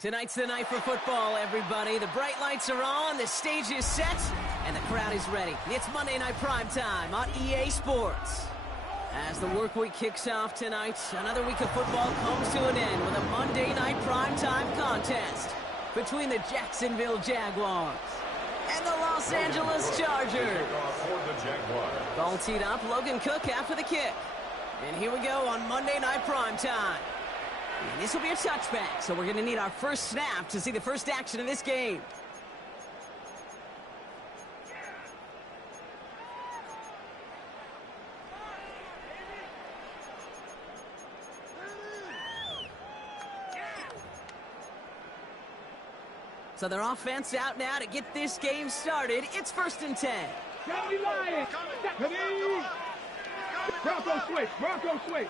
Tonight's the night for football, everybody. The bright lights are on, the stage is set, and the crowd is ready. It's Monday Night Primetime on EA Sports. As the work week kicks off tonight, another week of football comes to an end with a Monday Night Primetime contest between the Jacksonville Jaguars and the Los Angeles Chargers. Ball teed up, Logan Cook after the kick. And here we go on Monday Night Primetime. And this will be a touchback, so we're going to need our first snap to see the first action of this game. So their offense out now to get this game started. It's 1st and 10. Bronco switch.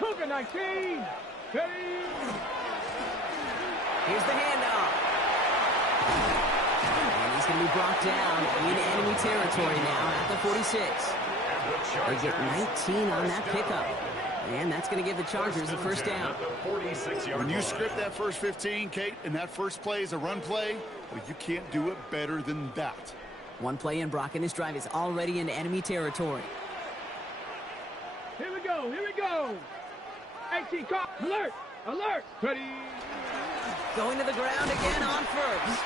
Cougar 19. Here's the handoff. And he's going to be brought down in enemy territory now at the 46. They get 19 on that pickup. And that's going to give the Chargers the first down. When you script that first 15, Kate, and that first play is a run play, well, you can't do it better than that. One play in, Brock, and this drive is already in enemy territory. Here we go. 18, call, alert. Ready. Going to the ground again on first.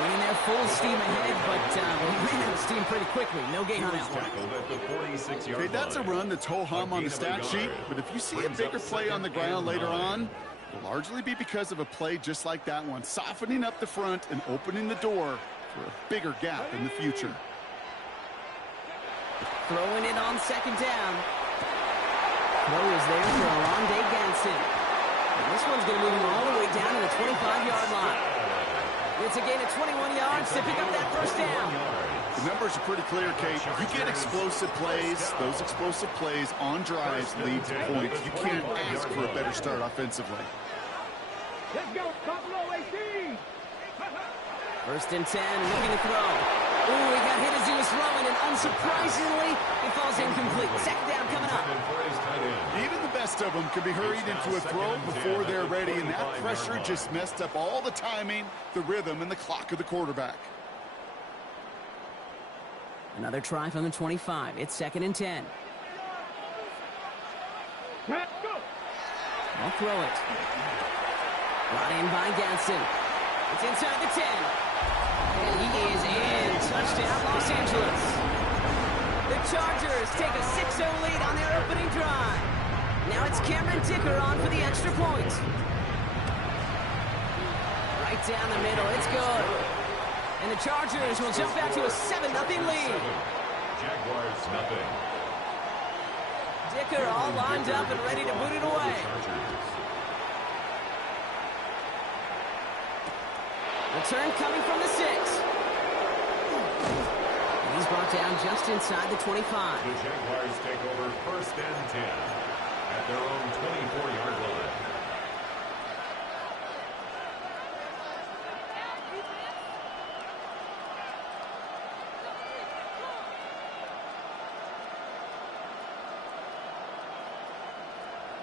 Winning there full steam ahead, but we ran out of steam pretty quickly. No gain on that one. Okay, that's a run that's ho-hum on the stat sheet, but if you see a bigger play on the ground later on, it'll largely be because of a play just like that one, softening up the front and opening the door for a bigger gap in the future. Throwing it on second down. Throw is there for Alonde Ganson. And this one's going to move him all the way down to the 25-yard line. It's a gain of 21 yards to pick up that first down. The numbers are pretty clear, Kate. You get explosive plays. Those explosive plays on drives lead to points. You can't ask for a better start offensively. Let's go, Buffalo 18. 1st and 10, looking to throw. Ooh, he got hit as he was throwing, and unsurprisingly, it falls incomplete. Second down coming up. Even the best of them can be hurried into a throw before they're ready, and that pressure just messed up all the timing, the rhythm, and the clock of the quarterback. Another try from the 25. It's 2nd and 10. I'll throw it. Brought in by Ganson. It's inside the 10. And he is in. Touchdown, Los Angeles. The Chargers take a 6-0 lead on their opening drive. Now it's Cameron Dicker on for the extra point. Right down the middle. It's good. And the Chargers will jump back to a 7-0 lead. Jaguars nothing. Dicker all lined up and ready to boot it away. Return coming from the 6. And he's brought down just inside the 25. The Jaguars take over 1st and 10 at their own 24-yard line.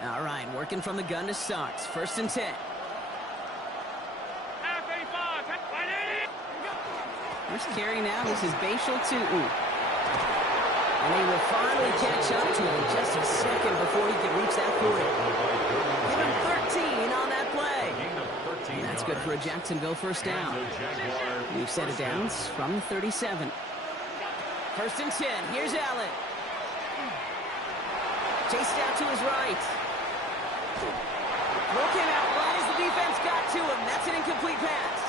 All right, working from the gun to start. 1st and 10. First carry now, this is Bashal Tutu. And they will finally catch up to him just a second before he can reach that 40. Give him 13 on that play. And that's good for a Jacksonville first down. We've set it down from the 37. 1st and 10, here's Allen. Chased out to his right. Throw came out right as the defense got to him. That's an incomplete pass.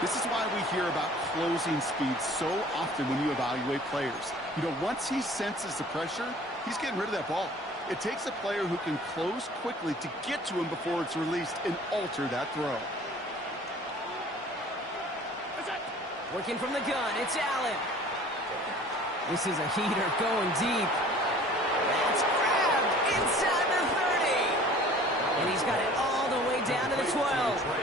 This is why we hear about closing speed so often when you evaluate players. You know, once he senses the pressure, he's getting rid of that ball. It takes a player who can close quickly to get to him before it's released and alter that throw. Working from the gun, it's Allen. This is a heater going deep. That's grabbed inside the 30. And he's got it all the way down to the 12.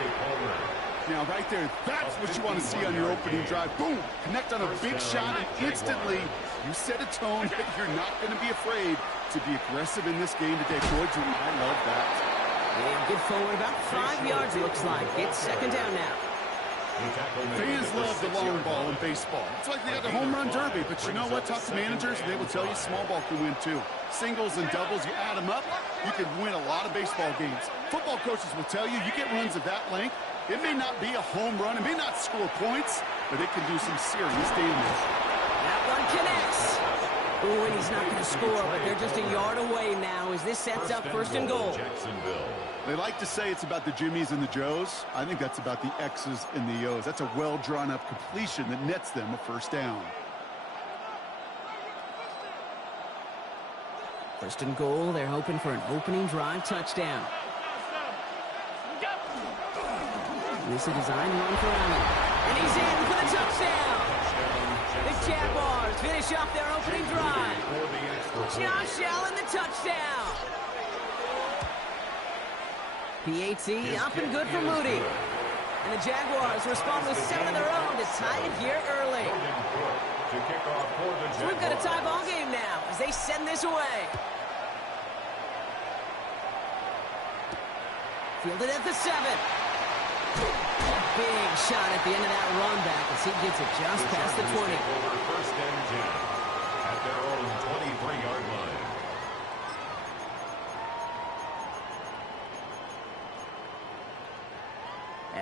Now, right there, that's what you want to see on your opening drive. Boom! Connect on a big shot, and instantly, you set a tone that you're not going to be afraid to be aggressive in this game today. Boy, do I love that. He'll get forward about 5 yards, looks like. It's second down now. Fans love the long ball in baseball. It's like they got the home run derby, but you know what? Talk to managers, and they will tell you small ball can win too. Singles and doubles, you add them up, you can win a lot of baseball games. Football coaches will tell you get runs of that length. It may not be a home run, it may not score points, but it can do some serious damage. That one connects. Ooh, and he's not going to score, but they're just a yard away now as this sets up first and goal. They like to say it's about the Jimmies and the Joes. I think that's about the X's and the O's. That's a well-drawn-up completion that nets them a first down. First and goal, they're hoping for an opening drive touchdown. This is a designed run for Allen. And he's in for the touchdown. The Jaguars finish off their opening drive. Josh Allen, the touchdown. PAT up and good for Moody. And the Jaguars respond with 7 of their own to tie it here early. So we've got a tie ball game now as they send this away. Fielded at the 7. Big shot at the end of that run back as he gets it just past the 20. First and 10 at their own 23-yard line.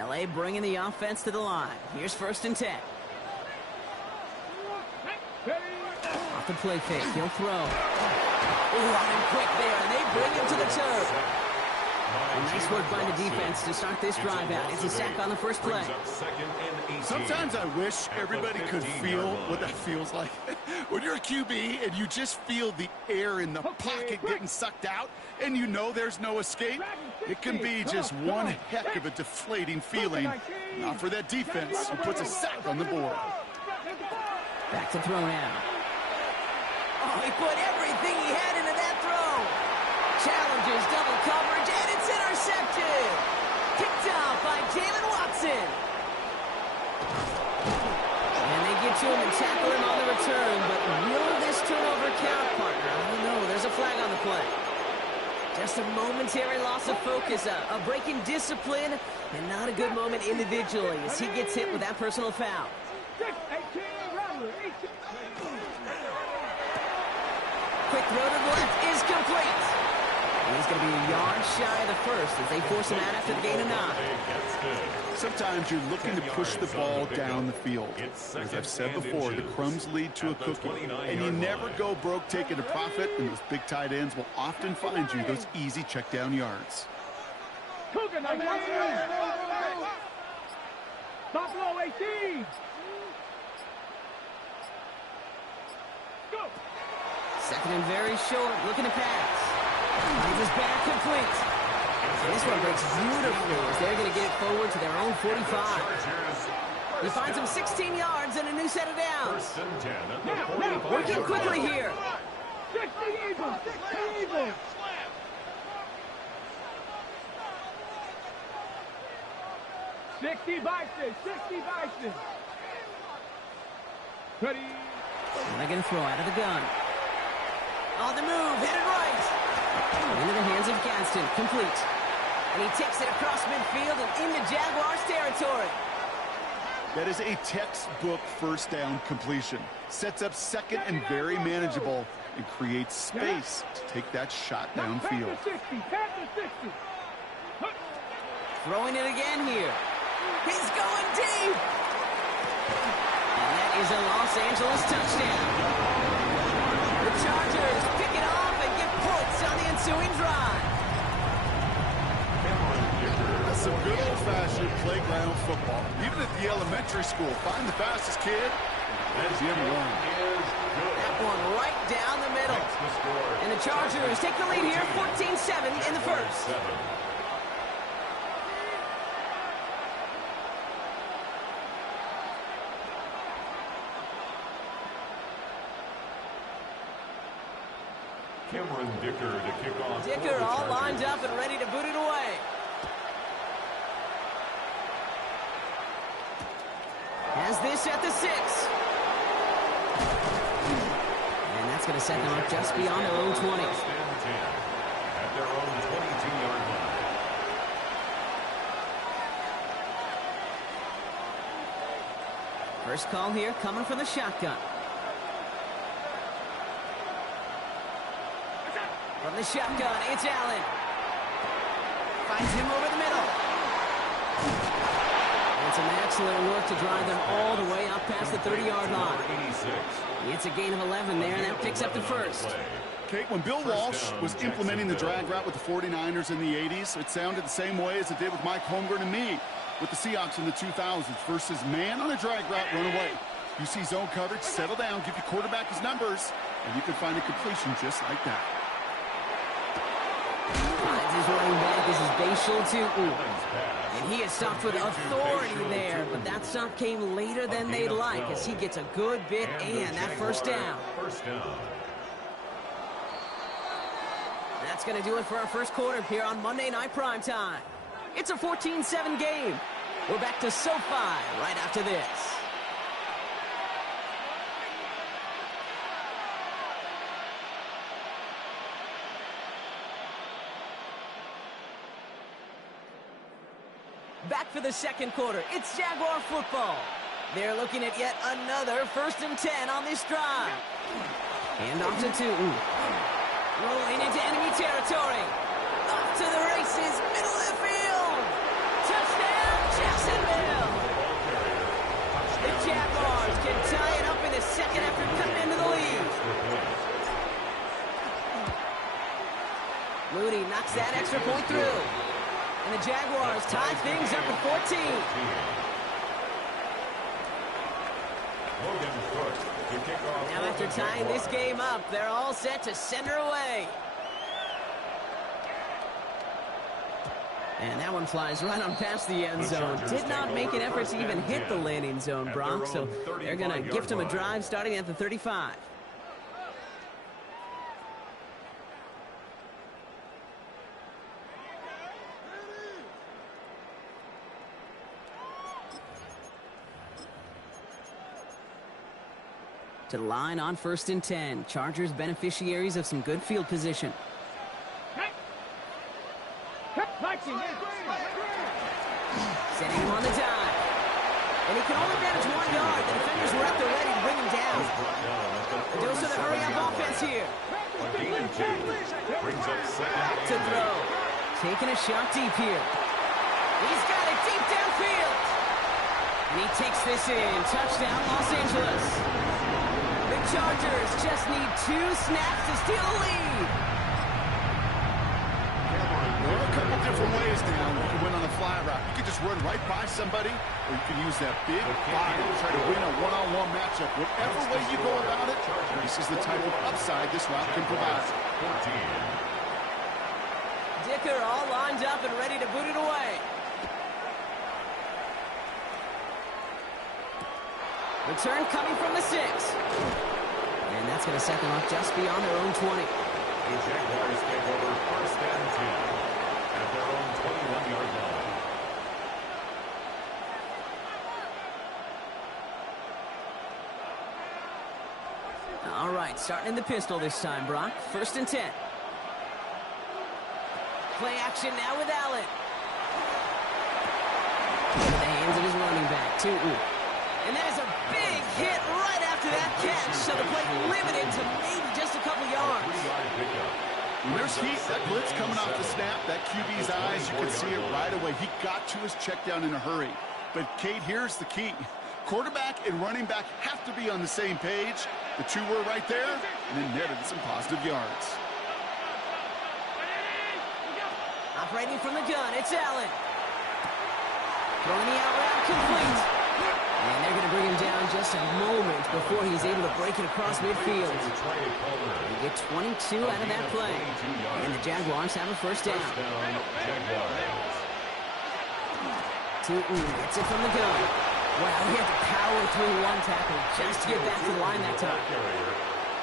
LA bringing the offense to the line. Here's first and 10. Off the play fake, he'll throw. Ooh, on him quick there, and they bring him to the turf. Nice work by the defense to start this drive out. It's a sack on the first play. Sometimes I wish everybody could feel what that feels like. When you're a QB and you just feel the air in the pocket getting sucked out and you know there's no escape, it can be just one heck of a deflating feeling. Not for that defense who puts a sack on the board. Back to throw now. Oh, he put everything he had into that throw. Challenges double coverage, and it's intercepted. Picked off by Jalen Watson. And they get to him and tackle him on the return, but will this turnover count, partner? I don't know. There's a flag on the play. Just a momentary loss of focus, a break in discipline, and not a good moment individually as he gets hit with that personal foul. Quick throw to the left is complete. And he's going to be a yard shy of the first as they force him out after the gain of 9. Sometimes you're looking to push the ball down the field. As I've said before, the crumbs lead to a cookie. And you never go broke taking a profit, and those big tight ends will often find you those easy check down yards. Stop low, 18. Go. Second and very short, looking to pass. Finds his back complete. And this one breaks beautifully as they're going to get it forward to their own 45. He finds him 16 yards and a new set of downs. Working quickly here. 60 Eagles, 60 Eagles. 60 Bison, 60 Bison. Ready. And they're going to throw out of the gun. On the move, headed right. Into the hands of Gaston, complete. And he takes it across midfield and into Jaguars territory. That is a textbook first down completion. Sets up second and very manageable and creates space to take that shot downfield. Throwing it again here. He's going deep. And that is a Los Angeles touchdown. The Chargers pick it off and get points on the ensuing drive. That's some good old-fashioned playground football. Even at the elementary school, find the fastest kid. That is the number one. That one right down the middle. And the Chargers take the lead here, 14-7 in the first. Cameron Dicker to kick off. Dicker all lined up and ready to boot it away. Has this at the 6. And that's going to set them up just beyond their own 20. At their own 22-yard line. First call here coming from the shotgun. From the shotgun, it's Allen. Finds him over the middle. And some excellent work to drive them all the way up past the 30-yard line. It's a gain of 11 there, and that picks up the first. Kate, when Bill Walsh was implementing the drag route with the 49ers in the 80s, it sounded the same way as it did with Mike Holmgren and me with the Seahawks in the 2000s versus man on a drag route, run away. You see zone coverage, settle down, give your quarterback his numbers, and you can find a completion just like that. Finds his running back. This is Bashal Tootin. And he is stopped with authority there, but that stop came later than they'd like as he gets a good bit and that first down. That's going to do it for our first quarter here on Monday Night Primetime. It's a 14-7 game. We're back to SoFi right after this. Back for the second quarter. It's Jaguar football. They're looking at yet another 1st and 10 on this drive. Hand off to Tootin. Rolling into enemy territory. Off to the races. Middle of the field. Touchdown, Jacksonville. The Jaguars can tie it up in the second after cutting into the lead. Moody knocks that extra point through. And the Jaguars tie things up at 14. Now after tying this game up, they're all set to send her away. And that one flies right on past the end zone. Did not make an effort to even hit the landing zone, Brock, so they're going to gift him a drive starting at the 35. To the line on 1st and 10. Chargers beneficiaries of some good field position. Setting him on the dive. And he can only manage 1 yard. The defenders were up there ready to bring him down. A dose of the hurry-up offense here. To throw. Taking a shot deep here. He's got it deep downfield. And he takes this in. Touchdown, Los Angeles. The Chargers just need 2 snaps to steal the lead. There are a couple different ways now you can win on a fly route. You can just run right by somebody, or you can use that big body to try to win a one-on-one matchup. Whatever way you go about it, this is the type of upside this route can provide. Dicker all lined up and ready to boot it away. Return coming from the 6. And that's going to set them up just beyond their own 20. The Jaguars take over 1st and 10 at their own 21-yard line. All right, starting in the pistol this time, Brock. 1st and 10. Play action now with Allen. Into the hands of his running back, Tootin. And that is a big hit right after that catch. So the play limited to maybe just a couple yards. When there's heat, that blitz coming off the snap, that QB's eyes, you can see it right away. He got to his check down in a hurry. But, Kate, here's the key. Quarterback and running back have to be on the same page. The 2 were right there, and then netted some positive yards. Operating from the gun, it's Allen. Throwing the out route complete. And they're going to bring him down just a moment before he's able to break it across midfield. They get 22 out of that play. And the Jaguars have a 1st down. Tootin gets it from the gun. Wow, he had to power through 1 tackle just to get back to the line that time.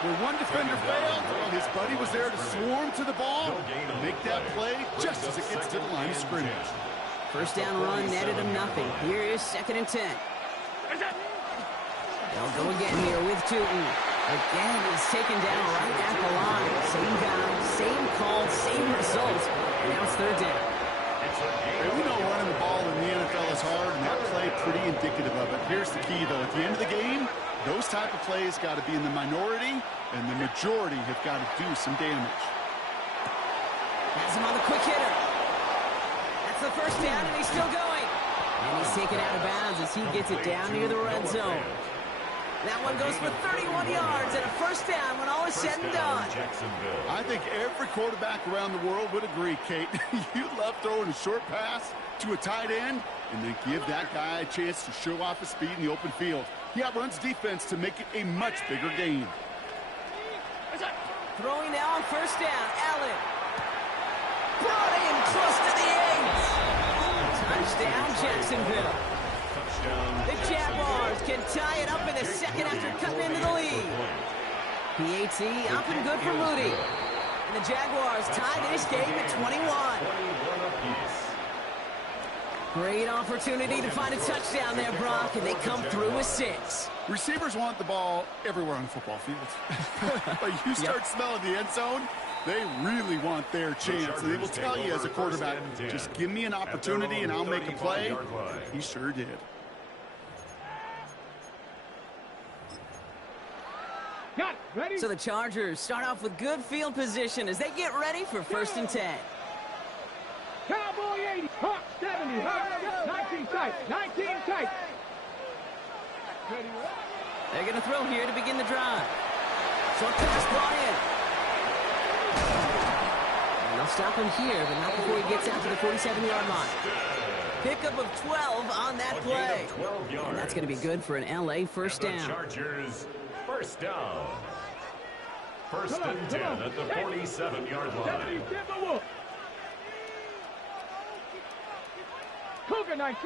Where 1 defender failed, his buddy was there to swarm to the ball and make that play just as it gets to the line of scrimmage. 1st down run netted him nothing. Here is 2nd and 10. They'll go again here with Tootin. Again, he's taken down right at the line. Same guy, same call, same result. And now it's 3rd down. Hey, we know running the ball in the NFL is hard, and that play pretty indicative of it. Here's the key, though. At the end of the game, those type of plays got to be in the minority, and the majority have got to do some damage. Has him on the quick hitter. That's the first down, and he's still going. And he's taken out of bounds as he gets it down near the red zone. That one goes for 31 yards and a first down when all is said and done. I think every quarterback around the world would agree, Kate. You love throwing a short pass to a tight end and then give that guy a chance to show off his speed in the open field. He outruns defense to make it a much bigger game. Throwing now on first down. Allen. Brought in close to the 8. Touchdown, Jacksonville. The Jaguars can tie it up in the second after cutting into the lead. PAT up and good for Moody. And the Jaguars tied this game at 21. Great opportunity to find a touchdown there, Brock, and they come through with 6. Receivers want the ball everywhere on the football field. But you start smelling the end zone, they really want their chance. And they will tell you as a quarterback, just give me an opportunity and I'll make a play. He sure did. Got it. Ready? So the Chargers start off with good field position as they get ready for 1st and 10. Cowboy 80. Hawk 70. Hawk 19 tight. 19 tight. They're going to throw here to begin the drive. Short pass, Bryant. And they'll stop him here, but not before he gets out to the 47-yard line. Pickup of 12 on that play. And that's going to be good for an LA first down. Chargers first down. First and 10 at the 47-yard line. Cougar 19.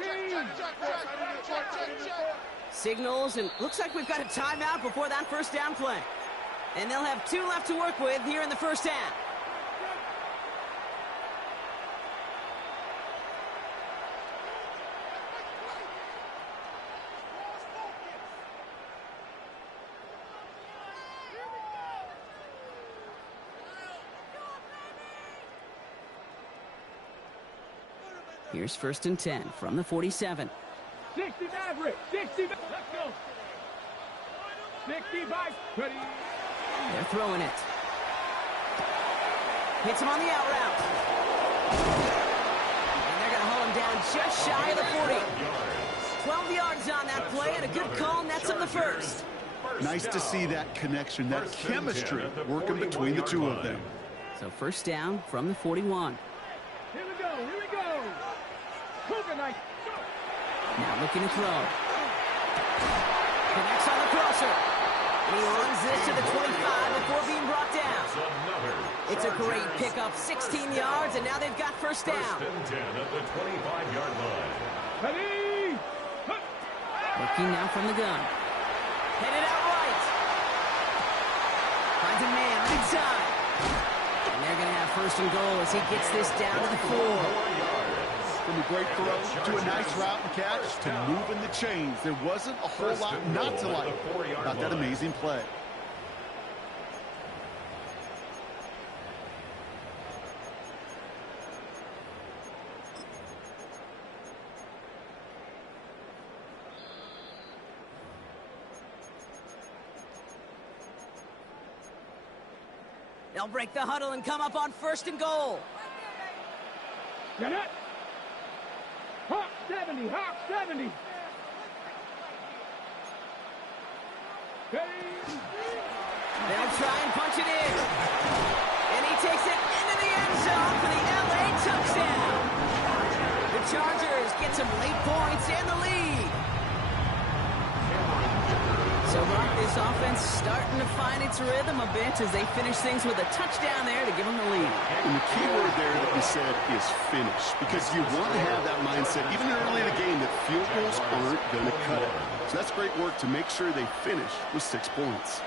Signals, and looks like we've got a timeout before that first down play. And they'll have 2 left to work with here in the first half. Here's 1st and 10 from the 47. 60 Maverick. 60. Let's go. 65. Ready. They're throwing it. Hits him on the out route. And they're going to hold him down just shy of the 40. 12 yards on that play and a good call nets him the first. Nice to see that connection, that chemistry working between the two of them. So first down from the 41. Here we go. Here we go. Cougar 19. Now looking to throw. Connects on the crosser. And he runs this to the 25 before being brought down. It's a great pickup, 16 yards, and now they've got first down. First and 10 at the 25-yard line. Ready. Looking now from the gun. Headed out right. Finds a man right side. And they're going to have first and goal as he gets this down to the 4. From a great throw to a nice route and catch to moving the chains. There wasn't a whole lot not to like about that amazing play. They'll break the huddle and come up on first and goal. Get it. Hawk 70. Hawk 70. Ready. They'll try and punch it in. And he takes it into the end zone for the LA touchdown. The Chargers get some late points and the lead. So, Mark, this offense starting to find its rhythm a bit as they finish things with a touchdown there to give them the lead. And the key word there that you said is finish, because you want to have that mindset, even early in the game, that field goals aren't going to cut it. So that's great work to make sure they finish with 6 points.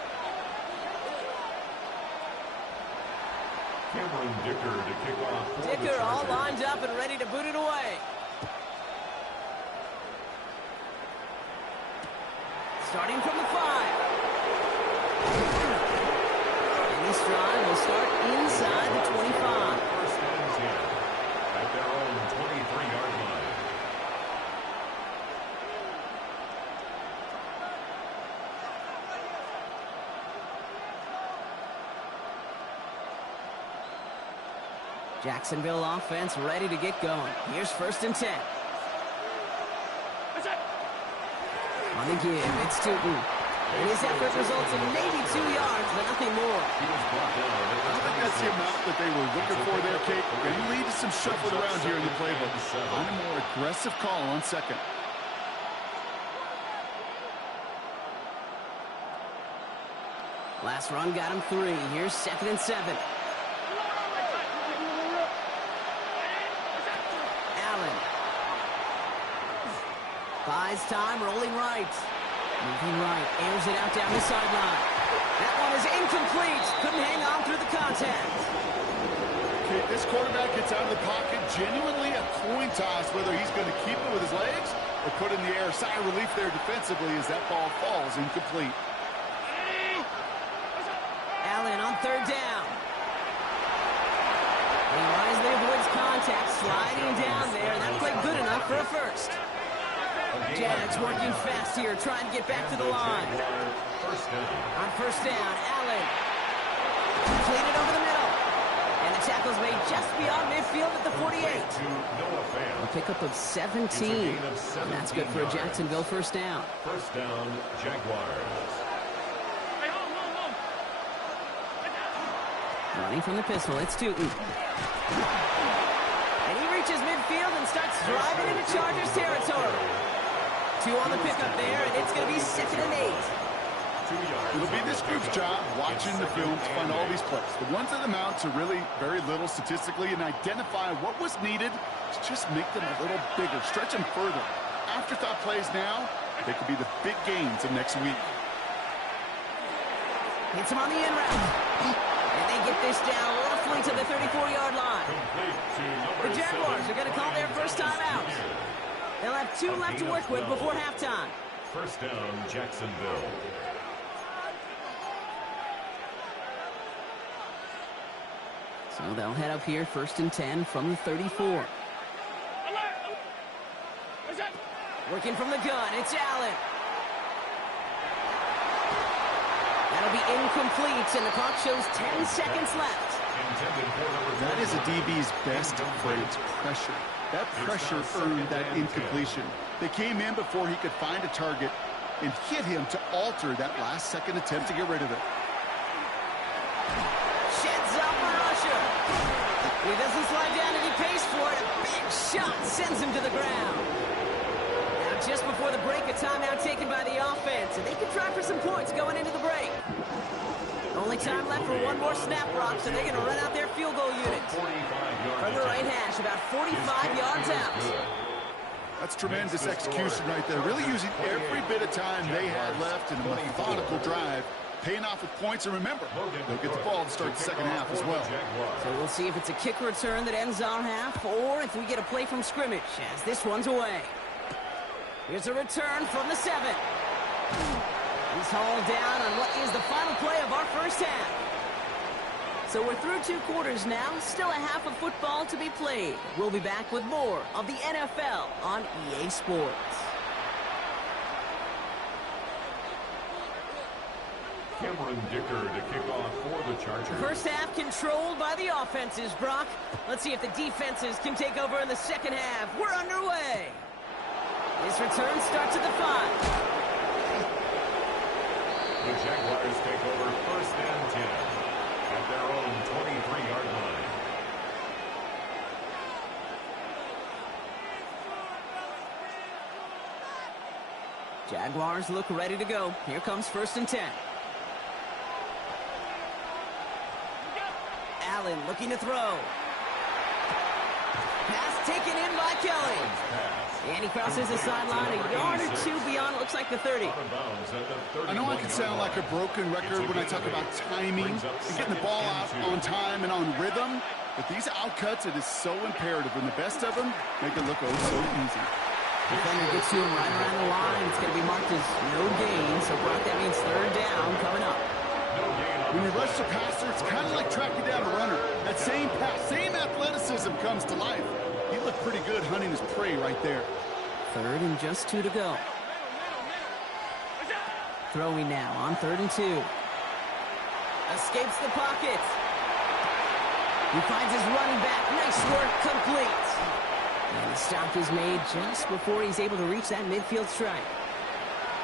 Cameron Dicker to kick off. Dicker all lined up and ready to boot it away. Starting from the 5. And this drive will start inside the 25. First and 10 at their own Jacksonville offense ready to get going. Here's 1st and 10. On the give, it's Tootin. And his effort results in maybe 2 yards, but nothing more. I think that's the amount that they were looking for there, Kate. Going to lead to some shuffling around here in the playbook. On a more aggressive call on 2nd. Last run got him 3. Here's 2nd and 7. Allen. Buys time, rolling right. Moving right, airs it out down the sideline. That one is incomplete. Couldn't hang on through the contact. Okay, this quarterback gets out of the pocket, genuinely a coin toss whether he's going to keep it with his legs or put in the air. Sigh of relief there defensively as that ball falls incomplete. Allen on 3rd down. He wisely avoids contact, sliding down there. That played good enough for a first. Jags working fast here, trying to get back to the line. On 1st down, Allen. Completed over the middle. And the tackle's made just beyond midfield at the 48. A pickup of 17. And that's good for a Jacksonville 1st down. 1st down, Jaguars. Running from the pistol, it's Tootin. And he reaches midfield and starts driving into Chargers territory. 2 on the pickup there, and it's going to be 2nd and 8. It'll be this group's job watching the film to find all these plays. The ones that amount to really very little statistically and identify what was needed to just make them a little bigger, stretch them further. Afterthought plays now, they could be the big gains of next week. Hits him on the in route. And they get this down roughly to the 34-yard line. The Jaguars are going to call their first time out. They'll have 2 left to work with before halftime. 1st down, Jacksonville. So they'll head up here, 1st and 10 from the 34. Working from the gun, it's Allen. That'll be incomplete, and the clock shows 10 seconds left. That is a DB's best phrase, pressure. That pressure earned that incompletion. They came in before he could find a target and hit him to alter that last-second attempt to get rid of it. Sheds up a rusher. He doesn't slide down and he pays for it. A big shot sends him to the ground. Now just before the break, a timeout taken by the offense, and they can try for some points going into the break. Only time left for one more snap, Brock, so they're going to run out their field goal unit. From the right hash, about 45 yards out. That's tremendous execution right there. Really using every bit of time they had left in a methodical drive, paying off with points. And remember, they'll get the ball to start the 2nd half as well. So we'll see if it's a kick return that ends our half or if we get a play from scrimmage as this one's away. Here's a return from the 7. He's hauled down on what is the final play of our first half. So we're through 2 quarters now, still a half of football to be played. We'll be back with more of the NFL on EA Sports. Cameron Dicker to kick off for the Chargers. First half controlled by the offenses, Brock. Let's see if the defenses can take over in the 2nd half. We're underway. This return starts at the 5. The Jaguars take over 1st and 10 at their own 23-yard line. Jaguars look ready to go. Here comes 1st and 10. Allen looking to throw. Pass taken in by Kelly. And he crosses the sideline a yard or 2 beyond, it looks like the 30. I know I can sound like a broken record when I talk about timing and getting the ball out on time and on rhythm, but these outcuts, it is so imperative, and the best of them make it look oh so easy. Defender gets to him right around the line. It's going to be marked as no gain, so Brock, that means 3rd down coming up. When you rush the passer, it's kind of like tracking down a runner. That same pass, same athleticism comes to life. He looked pretty good hunting his prey right there. 3rd and just 2 to go. Throwing now on 3rd and 2. Escapes the pocket. He finds his running back. Nice work, complete. And the stop is made just before he's able to reach that midfield strike.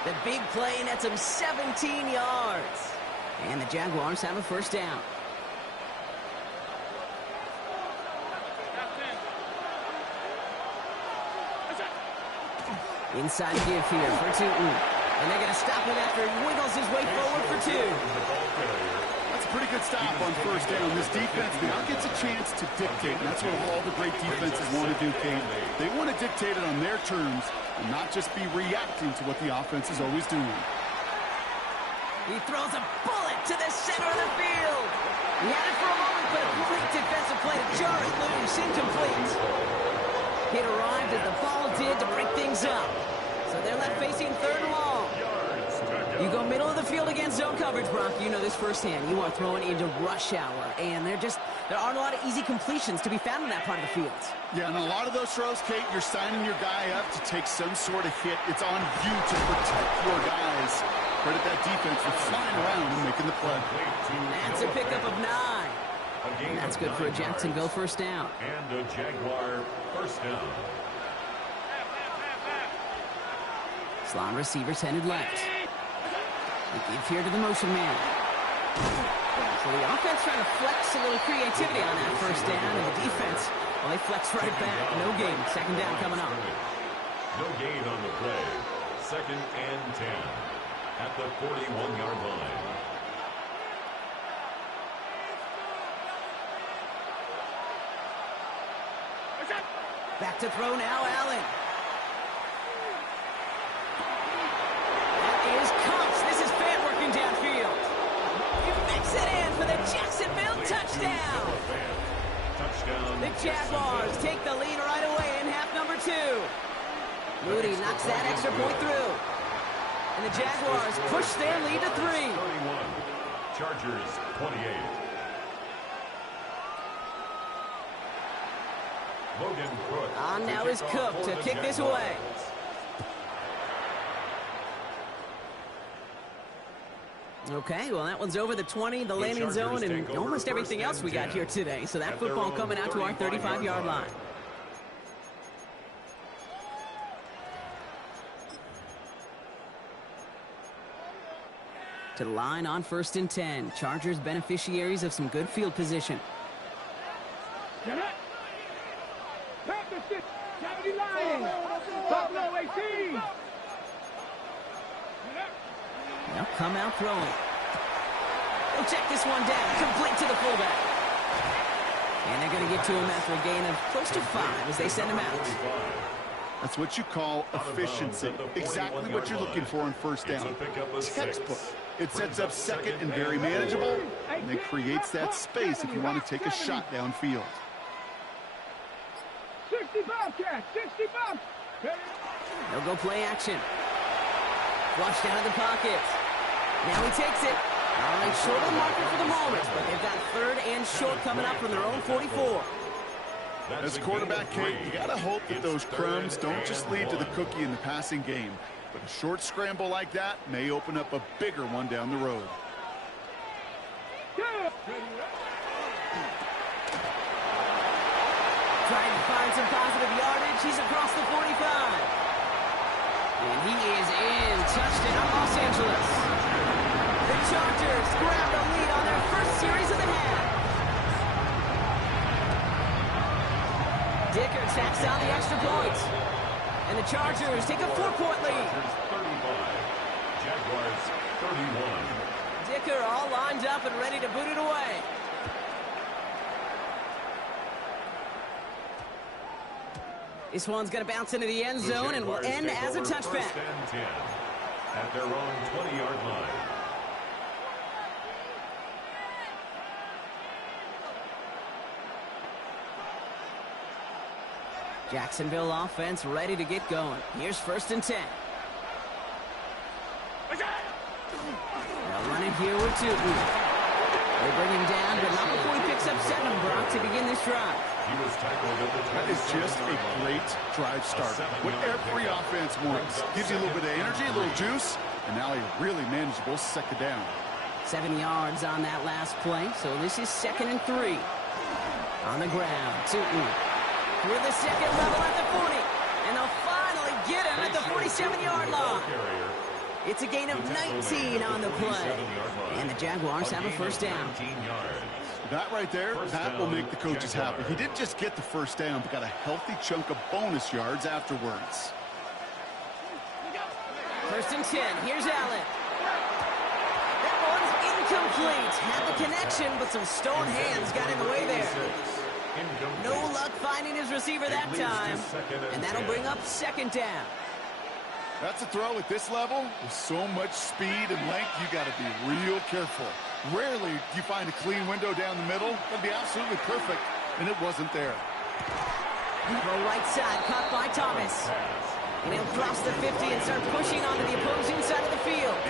The big play nets him 17 yards. And the Jaguars have a first down. Inside give here for Tootin. And they're going to stop him after he wiggles his way forward for 2. That's a pretty good stop on first down. This defense now gets a chance to dictate. And that's what all the great defenses want to do, Kate. They want to dictate it on their terms and not just be reacting to what the offense is always doing. He throws a bullet to the center of the field. He had it for a moment, but a great defensive play to jar it loose. Incomplete. It arrived as the ball did to break things up. So they're left facing third and long. You go middle of the field against zone coverage, Brock. You know this firsthand. You are throwing into rush hour, and there aren't a lot of easy completions to be found in that part of the field. Yeah, and a lot of those throws, Kate, you're signing your guy up to take some sort of hit. It's on you to protect your guys. Credit that defense for flying around and making the play. That's a pickup of 9. And that's good for a Jacksonville first down. And a Jaguar first down. Slot receivers headed left. They give here to the motion man. So the offense trying to flex a little creativity on that first down, and the defense, well, they flex right back. No gain. Second down coming up. No gain on the play. Second and 10 at the 41-yard line. Back to throw now, Allen. That is Cox. This is Fant working downfield. He makes it in for the Jacksonville touchdown. The Jaguars take the lead right away in half number 2. Moody knocks that extra point through. And the Jaguars push their lead to 3. 31. Chargers 28. Logan Cook. On now is Cook to kick this away. Okay, well, that one's over the 20, the landing zone, and almost everything else we got here today. So that football coming out to our 35-yard line. To the line on first and 10. Chargers beneficiaries of some good field position. Get it. Packers 79. Buffalo 18. They'll come out throwing. They'll check this one down. Complete to the fullback. And they're going to get to him after a gain of close to 5 as they send him out. That's what you call efficiency. Exactly what you're looking for on first down. Textbook. It sets up second and very manageable, and it creates that space if you want to take a shot downfield. 65 catch, 65. They'll go play action. Flushed out of the pocket. Now he takes it. All right, short of the marker for the moment, but they've got third and short coming up from their own 44. As a quarterback, Kate, you got to hope that those crumbs don't just lead to the cookie in the passing game. But a short scramble like that may open up a bigger one down the road. Trying to find some positive yardage. He's across the 45. And he is in. Touchdown, Los Angeles. The Chargers grab the lead on their first series of the half. Dicker tacks down the extra point. And the Chargers take a 4-point lead. 35. Jaguars 31. Dicker all lined up and ready to boot it away. This one's going to bounce into the end zone and will end as a touchback. First and 10 at their own 20-yard line. Jacksonville offense ready to get going. Here's first and 10. They'll run it here with Tootin. They bring him down, but not before he picks up 7, Brock, to begin this drive. He was tackled at the 20. That is just a great drive starter. What every offense wants. Gives you a little bit of energy, a little juice, and now a really manageable second down. 7 yards on that last play, so this is 2nd and 3. On the ground, Tootin with the second level at the 40. And they'll finally get him at the 47-yard line. It's a gain of 19 on the play. And the Jaguars have a first down. That right there, that will make the coaches happy. He didn't just get the first down, but got a healthy chunk of bonus yards afterwards. First and 10. Here's Allen. That one's incomplete. Had the connection, but some stone hands got in the way there. No luck finding his receiver that time. And that'll bring up second down. That's a throw at this level. With so much speed and length, you got to be real careful. Rarely do you find a clean window down the middle. That'd be absolutely perfect, and it wasn't there. Throw right side, caught by Thomas. And he'll cross the 50 and start pushing onto the opposing side of the field.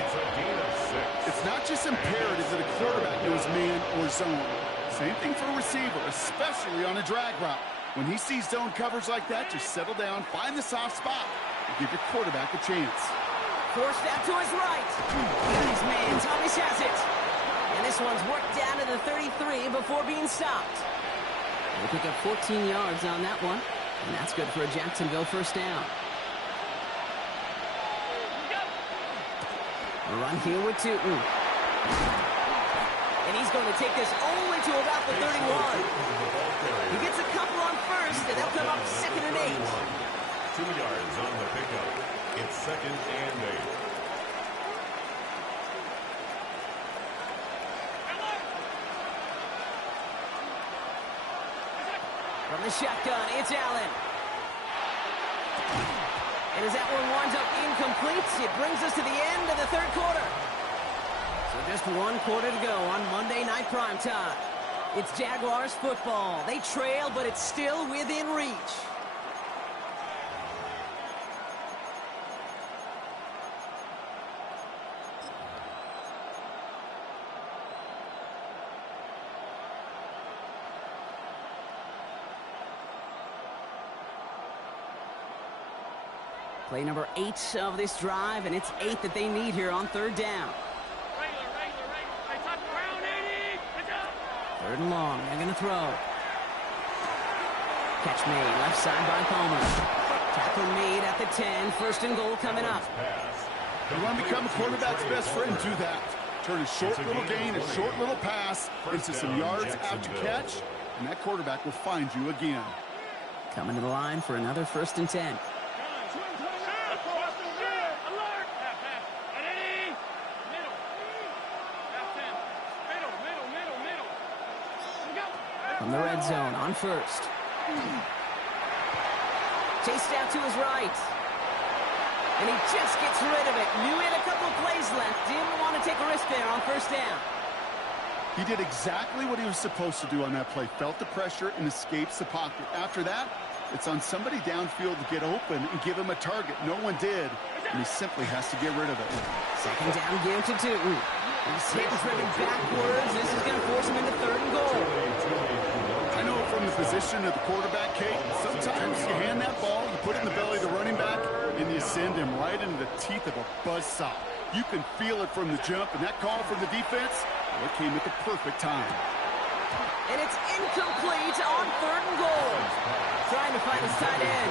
It's not just imperative that a quarterback knows man or zone. Same thing for a receiver, especially on a drag route. When he sees zone coverage like that, just settle down, find the soft spot, and give your quarterback a chance. Forced out to his right. Here's his man, Thomas has it. And this one's worked down to the 33 before being stopped. They pick up 14 yards on that one. And that's good for a Jacksonville first down. A run here with Tootin. And he's going to take this only to about the 31. He gets a couple on first, and they'll come up second and 8. 2 yards on the pickup. It's second and 8. From the shotgun, it's Allen. And as that one winds up incomplete, it brings us to the end of the third quarter. So just one quarter to go on Monday Night Primetime. It's Jaguars football. They trail, but it's still within reach. Play number 8 of this drive, and it's 8 that they need here on third down. Third and long, they're going to throw. Catch made, left side by Palmer. Tackle made at the 10, first and goal coming up. You want to become a quarterback's best friend, do that. Turn a short little gain, a short little pass into some yards after catch, and that quarterback will find you again. Coming to the line for another first and 10. From the red zone on first. Chased out to his right. And he just gets rid of it. Knew he had a couple of plays left. Didn't want to take a risk there on first down. He did exactly what he was supposed to do on that play. Felt the pressure and escapes the pocket. After that, it's on somebody downfield to get open and give him a target. No one did, and he simply has to get rid of it. Second down give to Tootin. He's hit and driven backwards. This is going to force him into third and goal. I know from the position of the quarterback, Kate, sometimes you hand that ball, you put it in the belly of the running back, and you send him right into the teeth of a buzzsaw. You can feel it from the jump, and that call from the defense, well, it came at the perfect time. And it's incomplete on third and goal. Trying to find his tight end.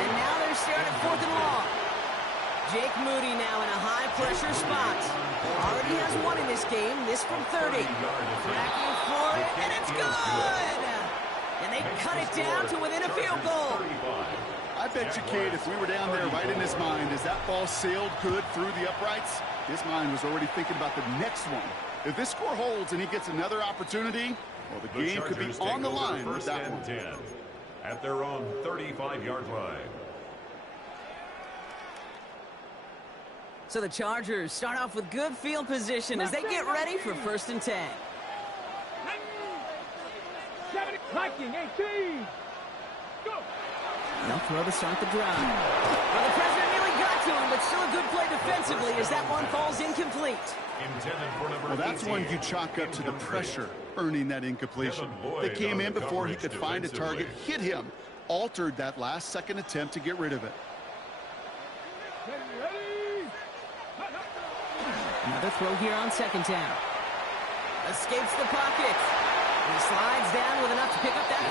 And now they're staring at fourth and long. Jake Moody now in a high-pressure spot. Already has one in this game, this from 30. Tracking for it, and it's good! And they cut it down to within a field goal. I bet you, Kate, if we were down there right in his mind, as that ball sailed good through the uprights, his mind was already thinking about the next one. If this score holds and he gets another opportunity, well, the game could be on the line with that one. 10 at their own 35-yard line. So the Chargers start off with good field position as they get ready for first and 10. Viking 18. Go. They'll throw to start the drive. Well, the president nearly got to him, but still a good play defensively as that one falls incomplete. Well, that's one you chalk up to the pressure earning that incompletion. They came in before he could find a target, hit him, altered that last-second attempt to get rid of it. Another throw here on second down. Escapes the pocket. He slides down with enough to pick up that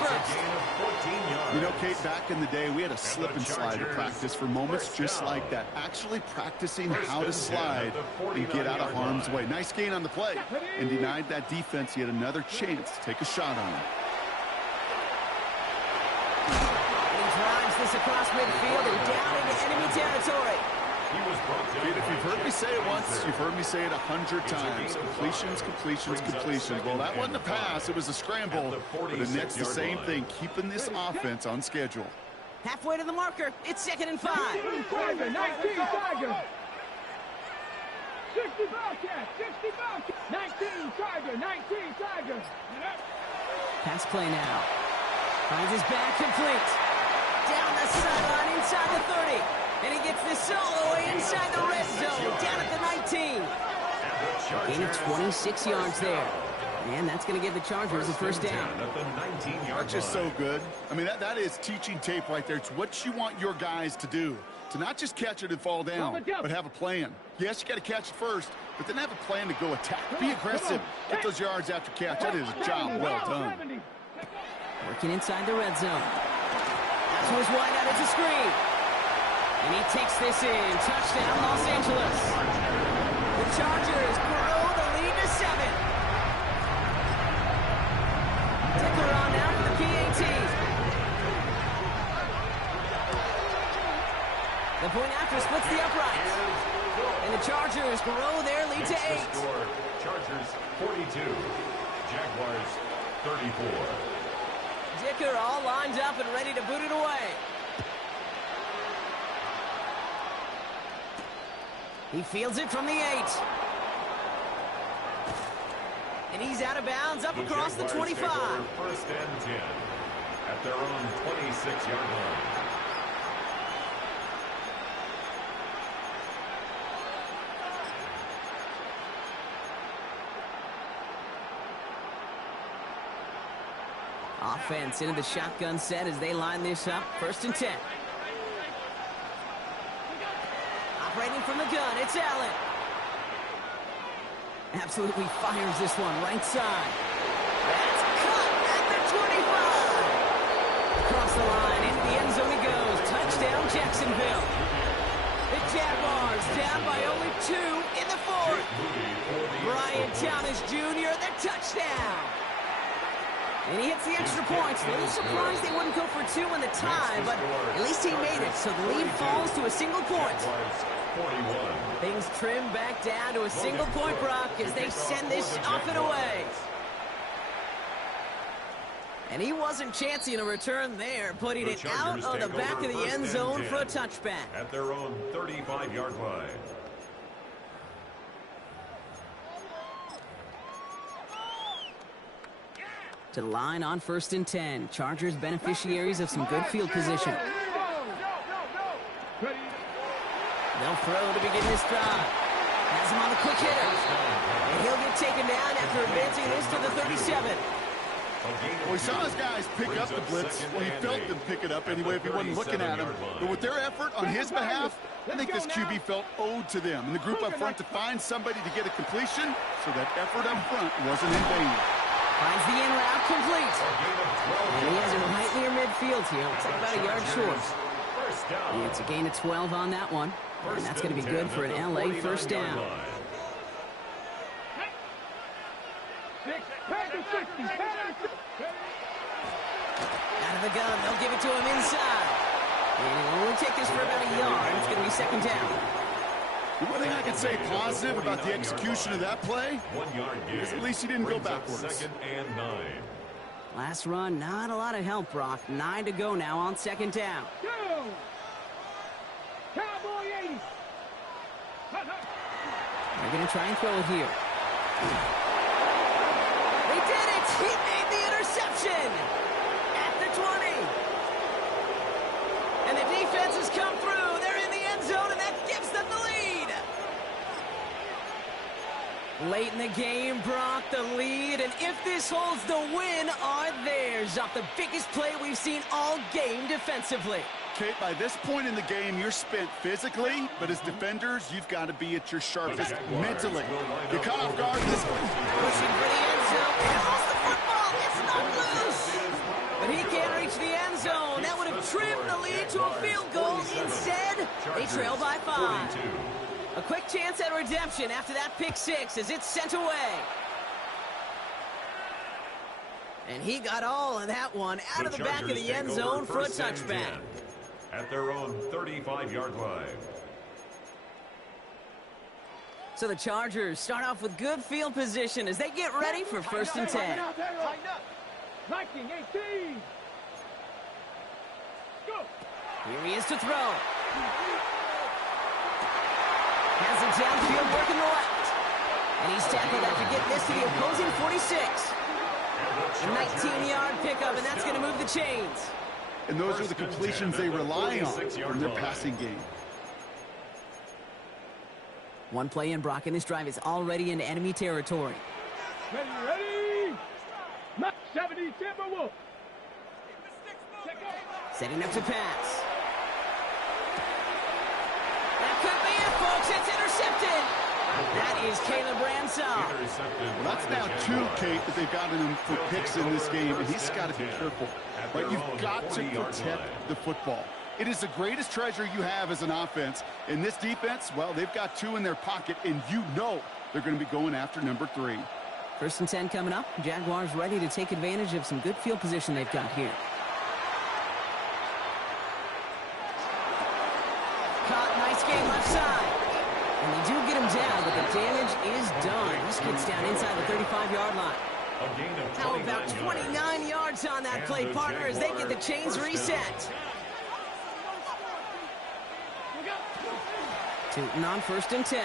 You know, Kate, back in the day, we had a slip and slide to practice for moments just like that. Actually practicing how to slide and get out of harm's way. Nice gain on the play, and denied that defense yet another chance to take a shot on him. And he drives this across midfield and down into enemy territory. Kate, if you've heard me say it once, you've heard me say it 100 times. Completions, completions, completions. Well, that wasn't a pass. It was a scramble. But the next, the same thing, keeping this offense on schedule. Halfway to the marker. It's 2nd and 5. Tiger, 19 Tiger. 60 Bobcat, 60 Bobcat. 19 Tiger, 19 Tiger. Pass play now. Finds his back complete. Down the sideline inside the 30. And he gets this solo way inside the red zone, down at the 19. Gain of 26 yards there. And that's going to give the Chargers a first down. That's just so good. I mean, that is teaching tape right there. It's what you want your guys to do. To not just catch it and fall down, but have a plan. Yes, you got to catch it first, but then have a plan to go attack. Be aggressive. Get those yards after catch. That is a job well done. Working inside the red zone. That's who is wide out. It's a screen. And he takes this in. Touchdown, Los Angeles. The Chargers grow the lead to 7. Ticker on now for the PAT. The point after splits the uprights. And the Chargers grow their lead to 8. Chargers 42. Jaguars 34. Dicker all lined up and ready to boot it away. He fields it from the 8. And he's out of bounds up across the 25. First and 10 at their own 26-yard line. Offense into the shotgun set as they line this up. 1st and 10. Operating from the gun, it's Allen. Absolutely fires this one right side. That's cut at the 25. Across the line, into the end zone he goes. Touchdown, Jacksonville. The Jaguars down by only 2 in the 4th. Brian Thomas Jr., the touchdown. And he hits the extra points. A little surprised they wouldn't go for 2 in the tie, but at least he made it, so the lead falls to a single point. 41. Things trim back down to a single point, Brock, as they send this off and away. And he wasn't chancing a return there, putting it out of the back of the end zone for a touchback. At their own 35-yard line. To the line on 1st and 10. Chargers beneficiaries of some good field position. They'll throw to begin this drive. Has him on the quick hitter. And he'll get taken down after advancing this to the 37. Well, we saw his guys pick up the blitz. Well, he felt them pick it up anyway if he wasn't looking at him. But with their effort on his behalf, I think this QB felt owed to them. And the group up front to find somebody to get a completion, so that effort up front wasn't in vain. Finds the in route complete. And he has it right near midfield here. Looks like about a yard short. And it's a gain of 12 on that one. And that's going to be good for an LA first down. Out of the gun, they'll give it to him inside. And he'll only take this for about a yard. It's going to be 2nd down. The one thing I can say positive about the execution of that play 1 yard gain. is at least he didn't go backwards. 2nd and 9. Last run, not a lot of help, Brock. 9 to go now on 2nd down. Cowboy 80. They're going to try and throw it here. They did it! He made the interception! At the 20. And the defense has come through. They're in the end zone, and that gives them the lead. Late in the game, Brock, the lead. And if this holds, the win are theirs off the biggest play we've seen all game defensively. Kate, by this point in the game, you're spent physically, but as defenders, you've got to be at your sharpest mentally. You're caught off guard. Pushing for the end zone. He lost the football. It's not loose. But he can't reach the end zone. That would have trimmed the lead to a field goal. Instead, they trail by 5. A quick chance at redemption after that pick 6 as it's sent away. And he got all of that one out of the back of the end zone for a touchback. At their own 35-yard line. So the Chargers start off with good field position as they get ready for 1st and 10. 19-18. Go. Here he is to throw. Has it downfield working the left. And he's tackled after getting this to the opposing 46. A 19-yard pickup, and that's going to move the chains. And those are the completions they rely on in their passing game. One play in, Brock, and this drive is already into enemy territory. Ready? 70 Timberwolves. Setting up to pass. That could be it, folks. It's intercepted. That is Caleb Ransall. Well, that's now 2, Kate, that they've gotten him for picks in this game, and he's got to be careful. Right? You've got to protect the football. It is the greatest treasure you have as an offense. In this defense, well, they've got 2 in their pocket, and you know they're going to be going after number 3. 1st and 10 coming up. Jaguars ready to take advantage of some good field position they've got here. Caught, nice game left side. And they do get him down, but the damage is done. This gets down inside the 35-yard line. How about 29 yards on that play, partner, as they get the chains reset. Tootin on 1st and 10.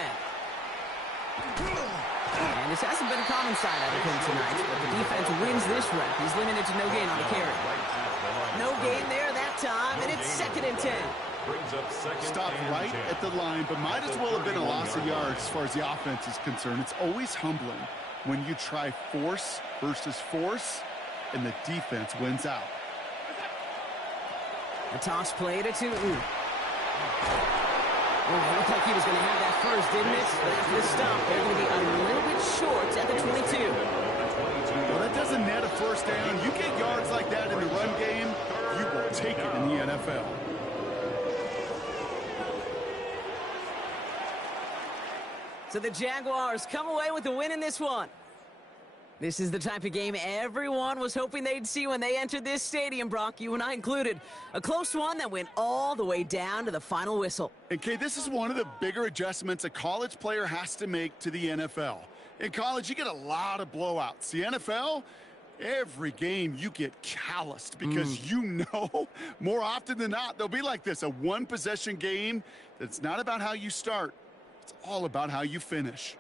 And this hasn't been a common side out of him tonight, but the defense wins this rep. He's limited to no gain on the carry. No gain there that time, and it's 2nd and 10. Stopped right at the line, but might as well have been a loss of yards as far as the offense is concerned. It's always humbling when you try force versus force, and the defense wins out. A toss play to Tootin. Oh, it looked like he was going to have that first, didn't it? But after the stop, they're going to be a little bit short at the 22. Well, that doesn't net a 1st down. You get yards like that in the run game, you will take it in the NFL. So the Jaguars come away with the win in this one. This is the type of game everyone was hoping they'd see when they entered this stadium, Brock, you and I included. A close one that went all the way down to the final whistle. And, Kay, this is one of the bigger adjustments a college player has to make to the NFL. In college, you get a lot of blowouts. The NFL, every game you get calloused because you know more often than not they'll be like this, a one-possession game that's not about how you start. It's all about how you finish.